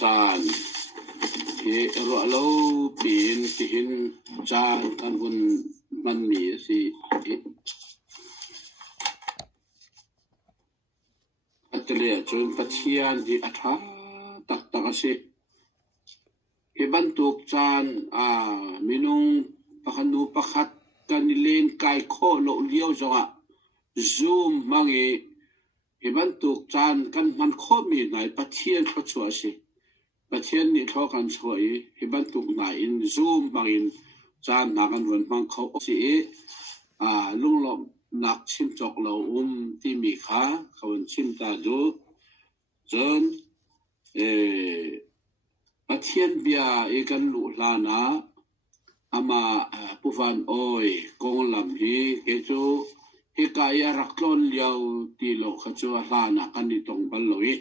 san ro lo pin tin cha kan hun man mi si atle chun pathian di atha tak tak se he ban tuk chan minung pakhanu pakhat kan len kai kho lo liao zonga zoom mangi he ban tuk chan kan man kho mi nai pathian kho chua se pathian ni tho kan choi he ban tuk nai in zoom mangin chan na kan ron mang kho si lung lo nak chim chok lo ti mi kha khon chim ta du chon pathian bia e kan lu la na ama puvan oi kong lam hi ke chu he ka ya raklon liao ti lo kha chu la na kan ni tong bal lo hi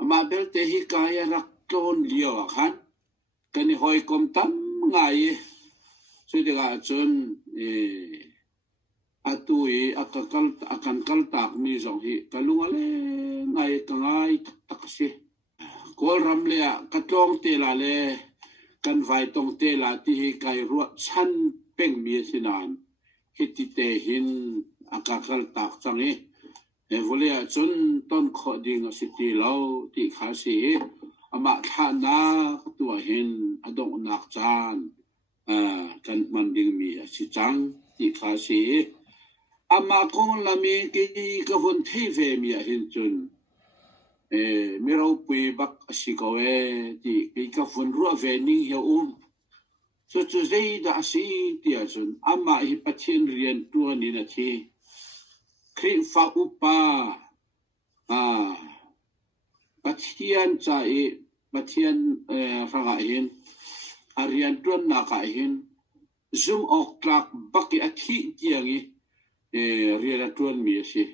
ama bel te hi ka ya raklon liao khan kan ni hoi kom tam ngai chu de ga chon atui akan kal tak mi zong hi kalunga le ngai ka ngai tak se kol ram le ka tong te la le kan vai tong te la ti hi kai ru chan peng mi sinan hiti te hin akakal tak chang e vole a chun ton kho ding a city lo ti kha si ama tha na tua hin adong nak chan kan man ding mi a si chang ti kha si ama kong lami ki ka von thei ve mi a hin chun mero pui bak si ko ti ki ka von ru ve ning he so chu zei da si ti a chun ama hi pathin rian tu ni na thi kri fa upa pathian cha pathian ra hin arian tuan na ka hin zoom ok klak baki athi tiangi rian tuan mi si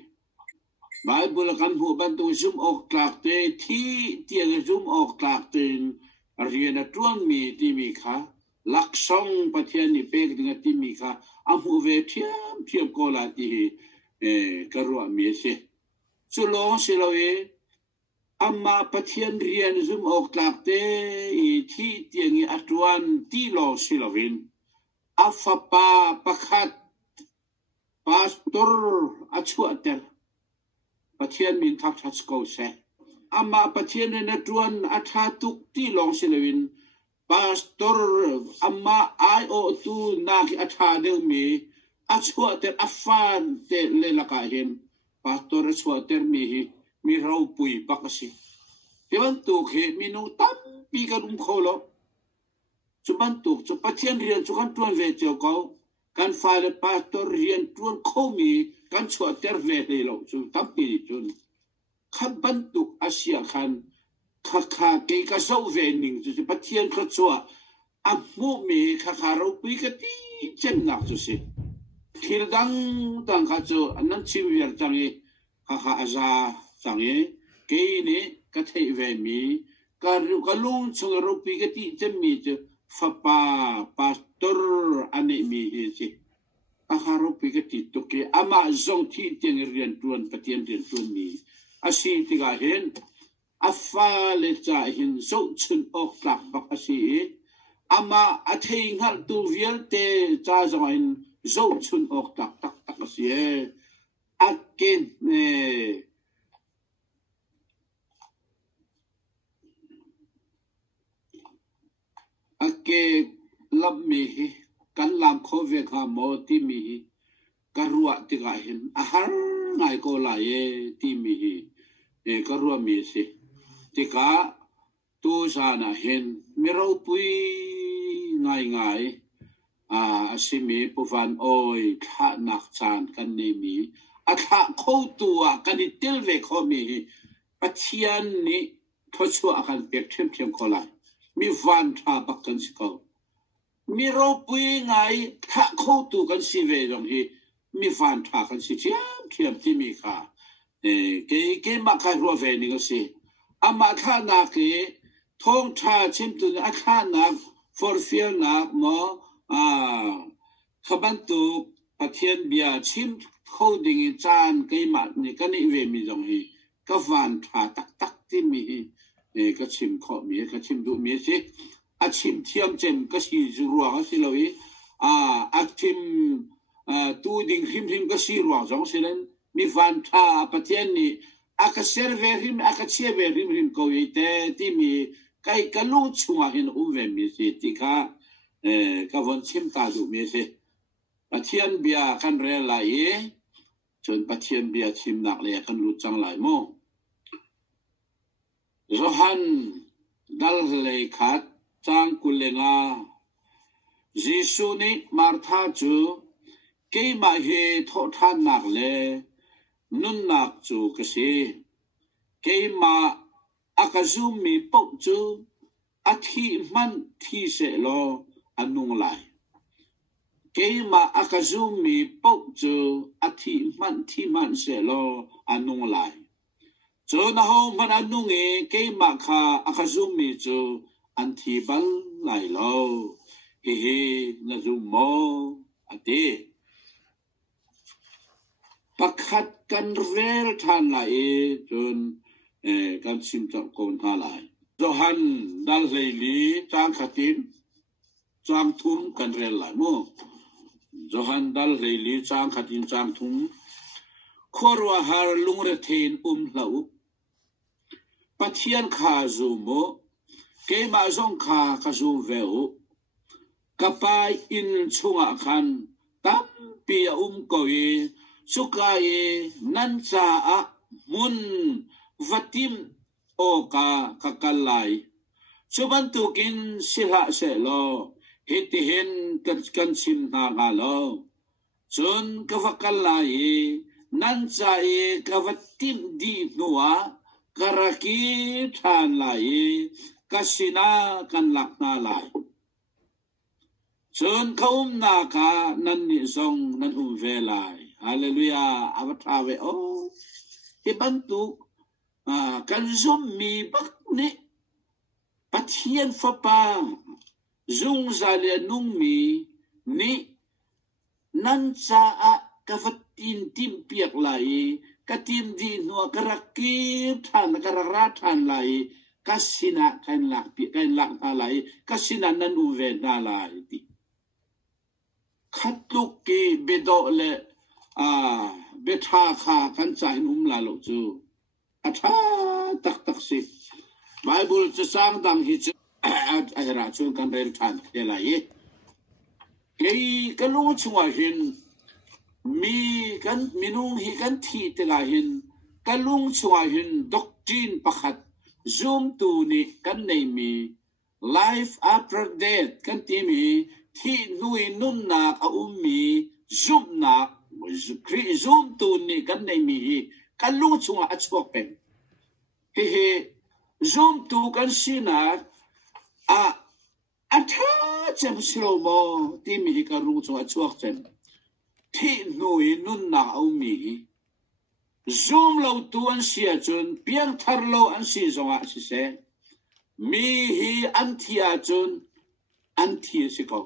Bible kan hu ban tu zoom ok klak te thi tiang zoom ok klak ten rian tuan mi ti mi kha lak song pathian ni pek ding ti mi kha amu ve thiam ko la ti karua mi si chu long si lo amma pathian rian zoom ok klak te thi tiang atuan ti lo si lo win afapa pakhat pastor achuater pathian min thak thach ko se ama pathian na tuan atha tuk ti long silawin pastor amma ai o tu na ki atha de mi achuater afan te le la ka hin pastor achuater mi rau pui pakasi hewan tu he minu tam pi ka dum kholo chuban tu chu pathian rian chu kan tuan ve cho ko kan file pastor rian tuan khomi kan chua ter ve le lo chu tapi chun khaban tu asia khan kha ke ka so ve ning chu pathian kha chua amu me kha ro pi ka ti chen nak chu si thil dang kha chu anan chi wer chang e kha aza chang e ke ni ka thei ve mi ka lung chung ro pi ka ti chen mi chu fapa pastor ane mi si aharo pikati toke ama zong thi tiang rian tuan pathian rian tuan mi asi tiga hen afa le cha hin so chun ok klak bak asi ama athei ngal tu vial te cha zong hin so chun ok tak asi aken ake lab mi hi kan lam kho ve kha mo ti mi hi karua ti ga hin ahar ngai ko la ye ti mi hi karua mi se ti ka tu sa na hin mi ro pui ngai asimi puvan oi kha nak chan kan ni mi atha kho tua kan ni tel ve kho mi pathian ni thochu akan pek them kho la mi van tha bakkan siko mi ro pui ngai tha kho tu kan si ve jong hi mi van tha kan si thiam ti mi kha ke ma kha ro ve ni ko si ama kha na ke thong tha chim tu a kha na for fear na mo khaban tu pathian bia chim kho ding chan ke ma ni kan ni ve mi jong hi ka van tha tak ti mi cái chim khó mi cái chim đủ mi chứ chim thiam chim cái gì ruộng cái gì lối chim tu ding him cái gì ruộng giống như lên mi van tha bắt tiền ni cái server him cái server him coi thế thì mi cái lũ chung hin về mi chứ thì cái vấn chim ta đủ mi chứ bắt tiền bia kan rel lại chọn bắt tiền bia chim nạc lại kan lũ chẳng lại mo Johan dal lei khat chang kulenga Jisu ni Martha chu ke ma he tho than nak le nun nak chu ka si ke ma akazumi pok chu athi man thi se lo anung lai ke ma akazumi pok chu athi man thi man se lo anung lai cho na ho man anung e ke ma kha akazumi chu an thi bal lai lo he na zu mo ate pakhat kan vel than lai chun kan sim chak kon tha lai Johan dal leili chang khatin chang thum kan rel lai mo Johan dal leili chang khatin chang thum khorwa har lungre thein lau pathian kha zu mo ke ma zong kha ka zu veu kapai in chunga khan tam pia koi sukai nan cha a mun vatim o ka kakalai suban tukin sila se lo hitihin kan sim na ga lo chun kavakalai nan cha e kavatim di nuwa karaki than lai kasina kan lakna lai chun na ka nan ni song nan ve lai hallelujah avatave o ibantu kan zum mi bak ni pathian fa pa zung zalia nung mi ni nan cha a kavatin tim piak lai katim di no karaki than karara than lai kasina kan lak lai kasina nan ve na lai ti khatluk ki bedo le betha kha kan chai la lo chu atha tak si bible chu sang dang hi chu ra chu kan rel than de la ye ke kalu chunga hin mi kan minung hi kan thi te la hin kalung chunga hin doctrine pakhat zoom tu ni kan nei mi life after death kan ti mi thi nui nun na a mi zoom na zoom tu ni kan nei mi kalung chunga a chuak pen he zoom tu kan sina a tha chem slow mo ti mi ka ru chunga chuak chen thi nui nun na a mi zoom lo tu an sia chun piang thar lo an si zonga si se mi hi an thia chun an thia si ko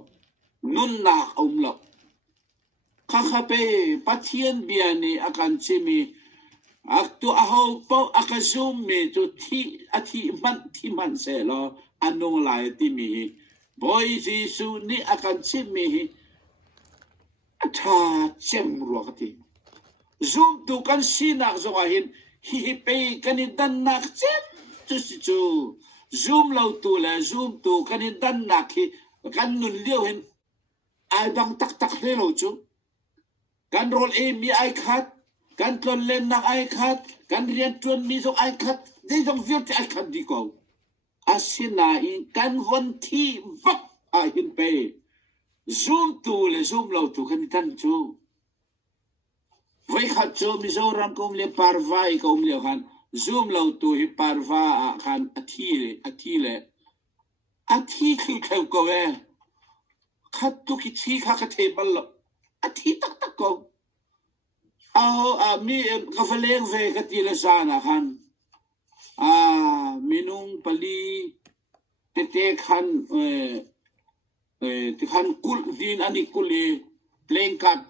nun na lo kakhape pathian biani akan chimi aktu aho po akazum me to thi man se lo anong lai ti mi boy Jisu ni akan chimi atha chem ruakati zoom tu kan sinak zonga hin hi pe kan dan nak chen chu zoom lo tu la zoom tu kan dan nak hi kan nun liu hin ai dang tak le lo chu kan rol e mi ai khat kan ton len nak ai khat kan rian tuan mi zo ai khat dei dong viet ai khat di ko asina in kan von thi vak a hin pe zoom tu le zoom lo tu kan tan chu vai khat chu mi zo ram kom le parvai kom le khan zoom lo tu hi parva khan athi le athi khil ko ve khat tu ki thi kha ka the bal lo athi tak ko mi kavaleng ve katila sana khan minung pali tete khan te khan kul din ani kuli playing card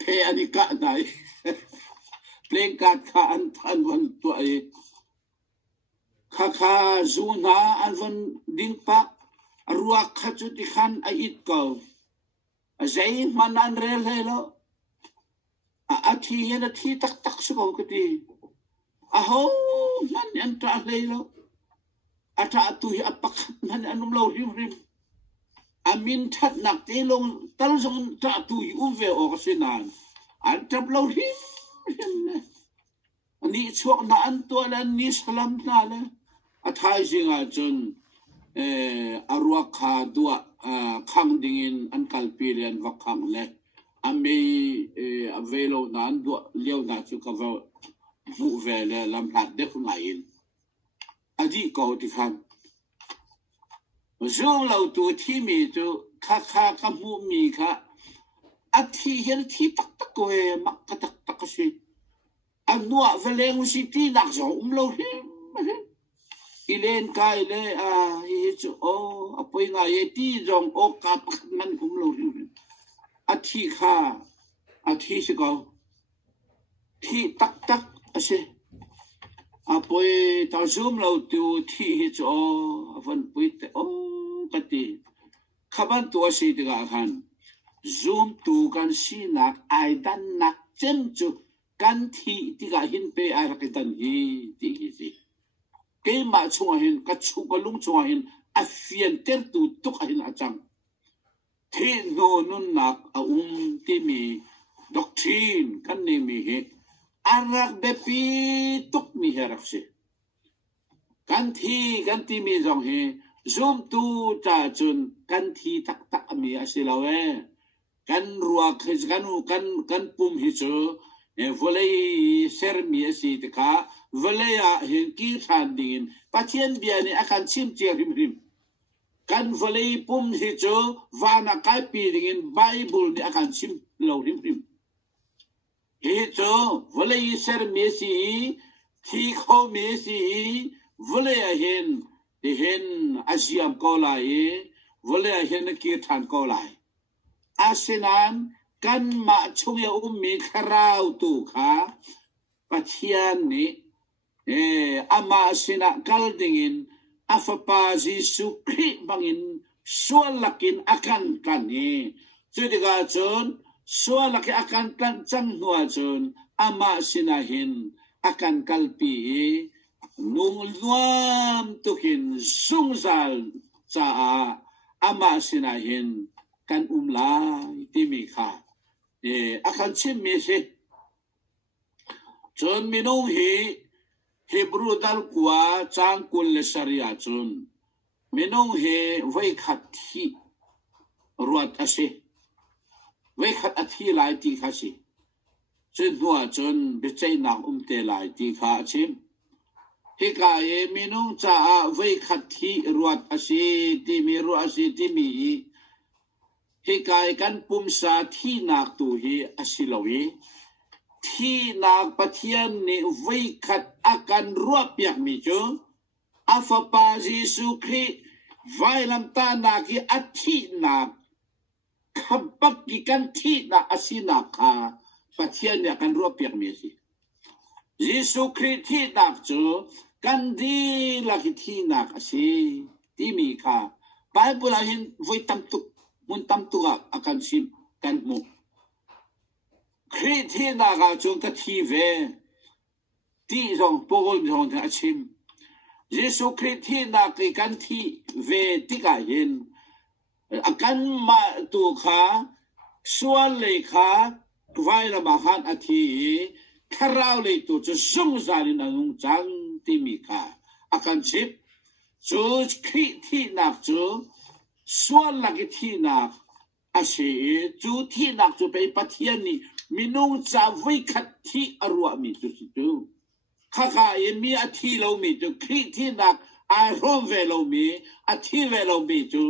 pe ani ka dai playing card kha an wan tu ai kha zuna alvan ding pa ruak khachu ti khan a it ko zai man an rel helo a thi hena thi tak tak su ko ti a ho man an ta helo ata tu hi apak man anum lo rim rim amin that nak te long tal zong ta tu hi u ve o sinan an tab lo rim ani chuak na an to la ni salam na le athai jinga chun arwa kha dua khang dingin an kalpilian wa khang le ame avelo na an dua leo na chu ka va vu ve le lam phat de khu ngai in adi ko ti khan zong lo tu thi mi chu kha ka mu mi kha athi hel thi tak tak ko e mak ka tak tak si an nuwa veleng si ti nak zo lo him ilen kai le hi chu o apoi nga ye ti jong o ka man lo him athi kha athi si ko thi tak tak ase apoi ta zoom lo tu thi hi chu o van pui te o kati khaban tu si ti ga khan zoom tu kan si nak ai dan nak chen chu kan thi ti ga hin pe ai ra tan hi ti hi si ke ma chung hin ka chu ko lung chung hin a fian ter tu tuk hin a chang the no nun nak a ti mi doctrine kan ne mi he arak de pi tuk mi herak se kan thi mi jong he zoom tu ta chun kan thi tak tak mi a si lawe kan ruak kan pum hi chu volei ser mi si te ka volei a hin ki than ding patien bia ni akan chim che rim rim kan volei pum hi chu wana kai pi ding bible ni akan chim lo rim rim hi chu volei ser mi si thi kho mi si volei a hin de hin asiam ko lai volei a hin ki than ko lai asinan kan ma chung ya mi kharau tu kha pathian ni ama sina kal dingin afapa Jesu Christ bangin sualakin akan kan ni chudiga chon sualaki akan kan chang nuwa chon ama sinahin akan kalpi nung luam tukin sungzal cha ama sinahin kan umlai timi kha akan chim mi se chon minong hi Hebrew dal kwa chang kul le sharia chun minong he vai khat hi ruat ase vai khat athi lai ti kha si chun nuwa chun be chai na te lai ti kha chim he ka ye minong cha vai khat hi ruat ase ti mi ru ase ti mi he kai kan pum sa thi nak tu hi asilawi thi nak pathian ni vai khat akan ruapiak mi chu afapa Jesu Christ vai lam ta na ki athi nak khapak ki kan thi na asina kha pathian ni akan ruapiak mi si Jesu Christ thi nak chu kan di la ki thi nak asi ti mi kha Bible hin voi tam tu mun tam tu akan sim kan mu Christ thi na ga chu ka thi ve ti jong pogol jong ta chim Jesu Christ thi na ki kan thi ve ti ka hin akan ma tu kha sual le kha vai la ma han athi tharau le tu chu sung zalin ang chang ti mi kha akan chip chu Christ thi na chu sual la ki thi na ase chu thi na chu pe pathian ni minung cha vai khat thi arwa mi chu chu kha ye mi athi lo mi chu thi na a rom ve lo mi athi ve lo mi chu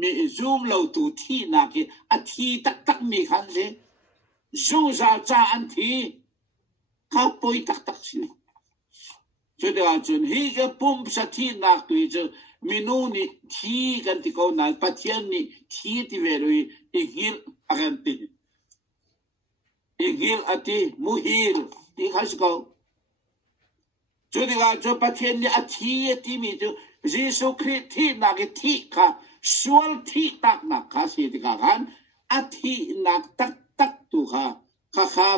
mi zoom lo tu thi na ki athi tak tak mi khan le zoom za cha an thi kha poi tak tak si chu de a chun hi ga pum sa thi na tu chu minung ni thi kan ti ko na pathian ni thi ti ve lo igil akan ti igil ati muhil ti khas ko cho đi ga cho bắt thiên ni a thi ti mi cho Giêsu Christ thi na cái thi cả sual thi tak na cả si đi ga gan a thi na tak tu kha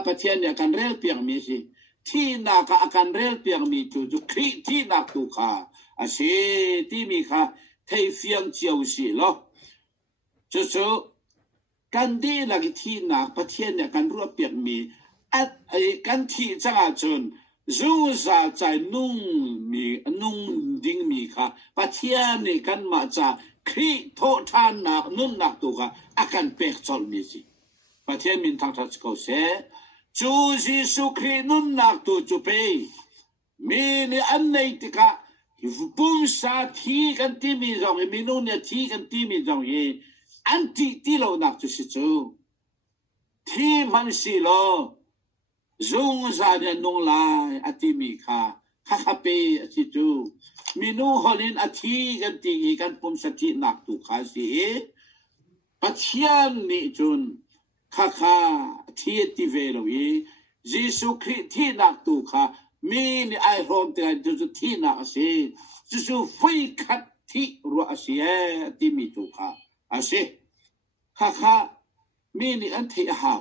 bắt thiên ni akan rel piang mi si thi na ka akan rel piang mi cho Christ thi na tu kha a si ti mi kha thầy phiang chiao si lo choกันดีลักที่นักประเทศเนี่ยกันรู้เปลี่ยนมีกันที่จะจนรู้จะใจนุ่งมีนุ่งดิ้งมีค่ะประเทศเนี่ยกันมาจากคริสโตทานนักนุ่งนักตัวค่ะอาการเปกจอลมีสิประเทศมินทางทัศน์เขาเสจูจิสุครินุ่งนักตัวจูเปมีเนี่ยอันไหนที่ค่ะปุ่มสาธิกันที่มีจงมีนู่นเนี่ยที่กันที่มีจงอันที่เราหนักจุดสิจูที่มันสิโลจงจาเนี่ยนงลายอติมีค่ะข้าเปสิจูมีนูฮอลินอธิกันตีกันปุ่มสติหนักตุขาสิปัจจัยนี้จุนข้าที่ที่เวลวีเยซูคริสต์ที่หนักตุขามีนี่ไอโฮมแต่จุดที่หนักสิจุดไฟขัดที่รัวสิที่มีตุขาอาเซข้ามีนี่อันที่หาว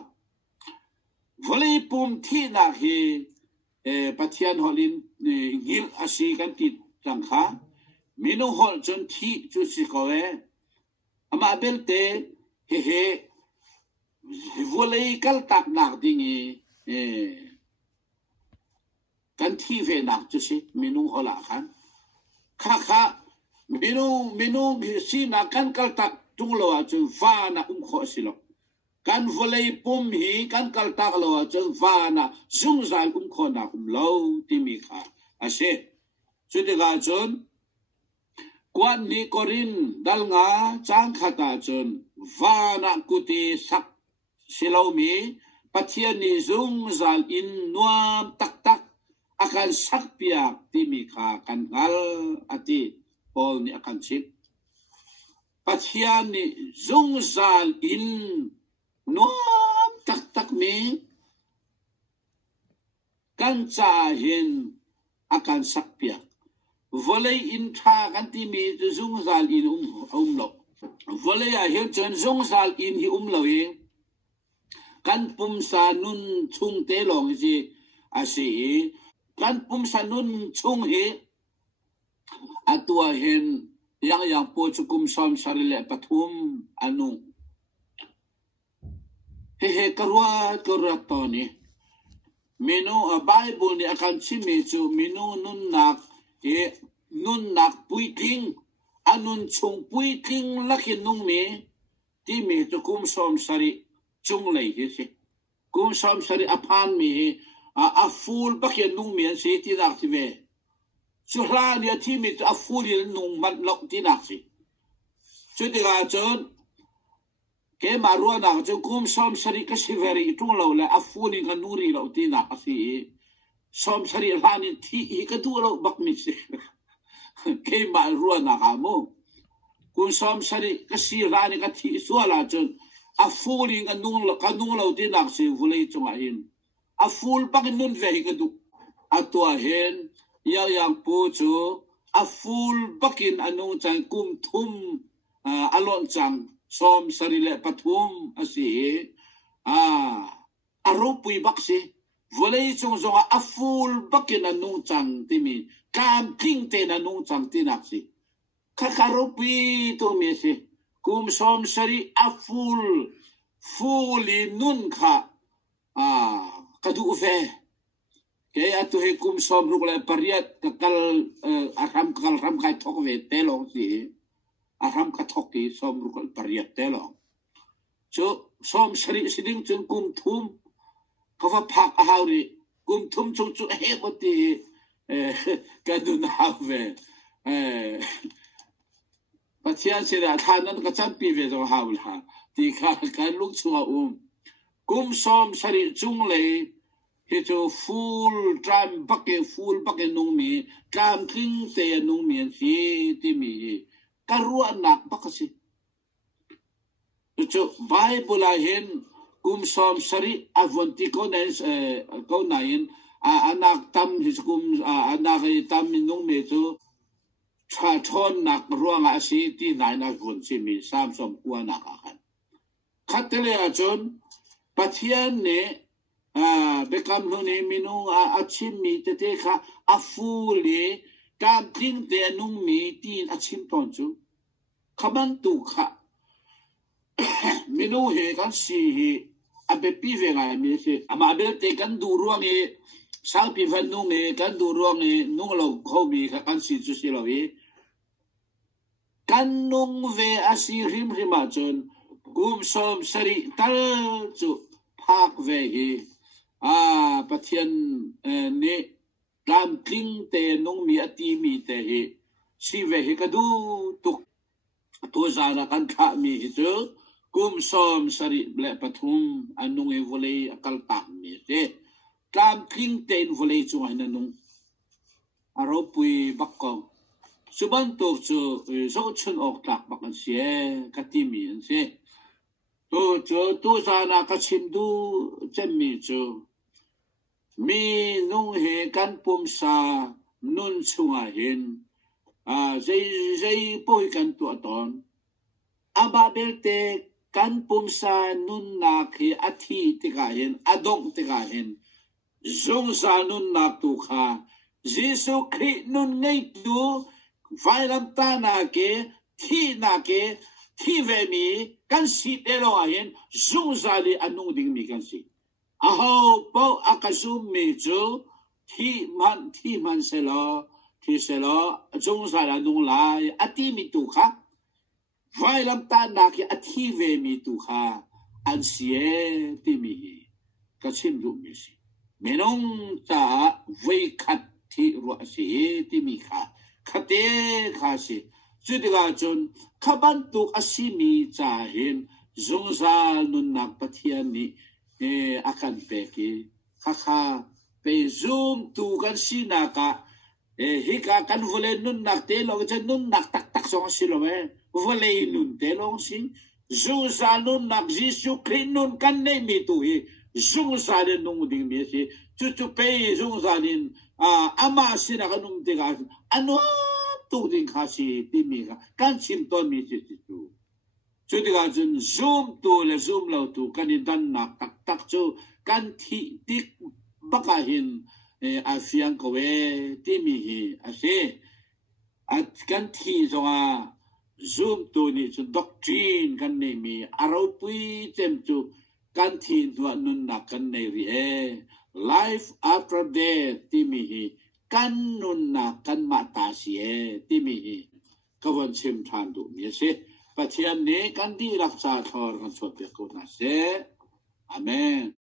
วลีปุ่มที่นักเฮปัทยานฮอลินฮิลอาศัยกันติดสังขารมีนูฮอลจนที่จุดสิเขาอามาเบลเตเฮวลีกัลตักนักดิ่งกันที่เวนักจุดสิมีนูฮอลอาคันข้ามีนูสินักกันกัลตักจุงโลอาจนฟ้านะขอสิโลกันวลีปุ่มหีกันกัลตักโลอาจนฟ้านะจุงใจขอนะโลที่มีค่ะอาเซสุดท้ายจนกวนนิโครินดัลงาจังขัดจนฟ้านะกุฏิสักสิโลมีปัจเจียนิจุงใจอินนวมตักอาการสักเปียกที่มีค่ะกันกัลอติพอลนี่อาการชิดปัจเจียนิจุงใจอินนวมตักมีกันจะเห็นอาการสักเปียกวลีอินทรากันที่มีจุงใจอินโลวลีเห็นจนจุงใจอินที่โลเองกันปุ่มสานุนชุงเตลองสิอาศัยกันปุ่มสานุนชุงเฮอัตัวเห็นyang po cukum som sarili patum anu hehe karwa toni minu Bible ni akan simisu minu nun nak puiking anun chung puiking laki nung mi ti mi cukum som sari chung lay hisi kum som sari apan mi a full bakya nung mi an si tinak si ve suhla dia timi a full nung mat lok tinak si chu ti ga chon ke marua na chu kum som sari ka siveri tung lo la a full ka nuri lo tinak si som sari lani ti ka tu lo bak mi si ke marua na ka mo kum som sari ka si lani ka ti suala chon a full ka nung lo tinak si vulei chunga hin a full bak nun ve ka du atwa hen yang po chu a full bakin anong chang kum thum alon chang som sarile pathum asi aropui baksi volei chung zonga a full bakin anong chang timi kam king te anong chang tinaksi kakaropui to mi si kum som sari a fully nun kha kadu fe kaya atu he kum som rukla pariat kakal ram kai thok ve telong si ram ka thoki som rukla pariat telong so som sari siding chung kum thum kawa phak ahawri kum thum chung chu he koti kadun have patian sira thanan ka champi ve zo hawl ha ti ka luk chunga kum som sari chung le hecho full time bucket nung mi kam king te nung mi si ti mi karua nak bakasi hecho Bible hen kum som sari avanti ko nain anak tam hiskum anak tam minung me chu cha thon nak ruang a si ti nai na gun si mi sam som kwa na ka khan khatele a chon pathian ne bekam no ne minung a chim mi te te kha a fu le kam ting te nung mi tin a chim ton chu khaban tu kha minung he kan si hi a be pi ve nga mi se ama be te kan du ruang e sang pi van nung e kan du ruang e nung lo kho mi kha kan si chu si lo wi kan nung ve a si rim rim a chon gum som sari tal chu phak ve hi pathian ne kam kling te nung mi ati mi te hi si ve hi ka du tuk to zana kan kha mi hi chu kum som sari ble pathum anung e volei akal tak mi te kam kling te in volei chu haina nung aro pui bakko suban to chu so chun ok tak bakan sie kati mi an se to zana ka chim du chem mi chu mi nung he kan pum sa nun chunga hin zai poi kan tu aton aba belte kan pum sa nun na khi athi te ka hin adong te ka hin zong sa nun na tu kha Jesu Christ nun ngai tu vai lam ta na ke thi ve mi kan si te lo hin zong sa li anung ding mi kan si aho po akasum mi chu thi man se lo zong sa la nung lai ati mi tu kha vai lam ta na ke athi ve mi tu kha an sie ti mi ka chim lu mi si menong ta vai khat thi ro si ti mi kha khate kha si chu de ga chon khaban tu asimi cha hin zong sa nun nak pathian ni akan pe ki kha pe zoom tu kan sinaka hi ka kan vole nun nak te lo che nun nak tak song si lo me vole nun te lo si zong sa nun nak Jesu Christ nun kan nei mi tu hi zong sa de nung ding mi si chu pe zong sa din ama sina ka nung te ga ano tu ding kha si ti mi ka kan chim ton mi si tu chu de ga jun zoom tu le zoom lo tu kan in dan nak tak chu kan thi tik baka hin afiang ko we ti mi hi ase at kan thi zonga zoom tu ni chu doctrine kan nei mi aro pui tem chu kan thi tu nun na kan nei ri life after death ti mi hi kan nun na kan ma ta si ti mi hi ka wan chim than du mi se pathian ne kan di rakcha thor kan so pe ko na se amen